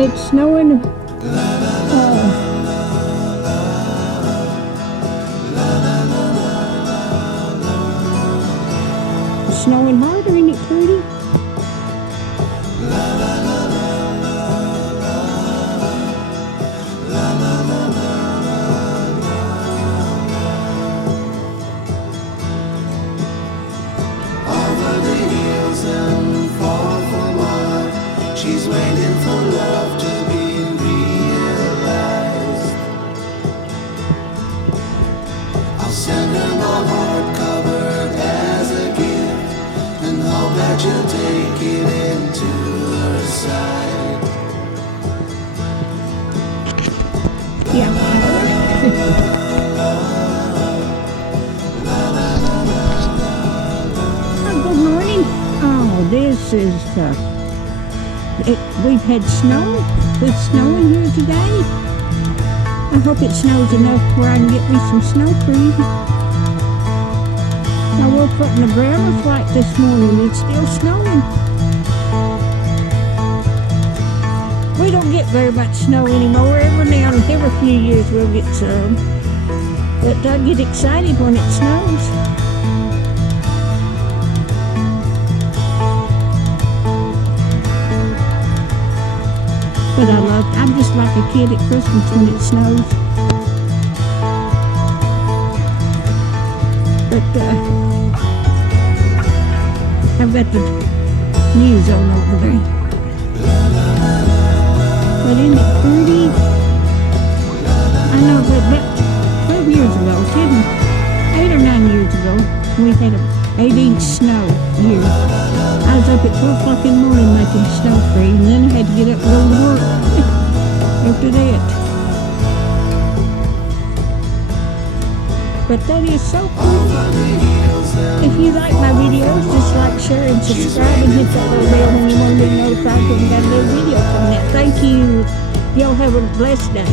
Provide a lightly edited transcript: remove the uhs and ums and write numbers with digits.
It's snowing. Snowing harder, ain't it pretty? Over the hills and far from her, she's waiting for love to be realized. I'll send her my heart covered as a gift, and hope that you'll take it into her side. Yeah. Good morning. Oh, this is, we've had snow. It's snowing here today. I hope it snows enough where I can get me some snow cream. I woke up and the ground was white this morning. It's still snowing. We don't get very much snow anymore. Every few years we'll get some. But I get excited when it snows. But I'm just like a kid at Christmas when it snows. But I've got the news on over there. But isn't it pretty? I know that about 12 years ago, 8 or 9 years ago, we had an 8-inch snow here. I was up at 4 o'clock in the morning making snow cream, and then I had to get up and go to work after that. But that is so cool. If you like my videos, just like, share, and subscribe, and hit that little bell when you want to be notified when we got a new video coming out. Thank you. Y'all have a blessed day.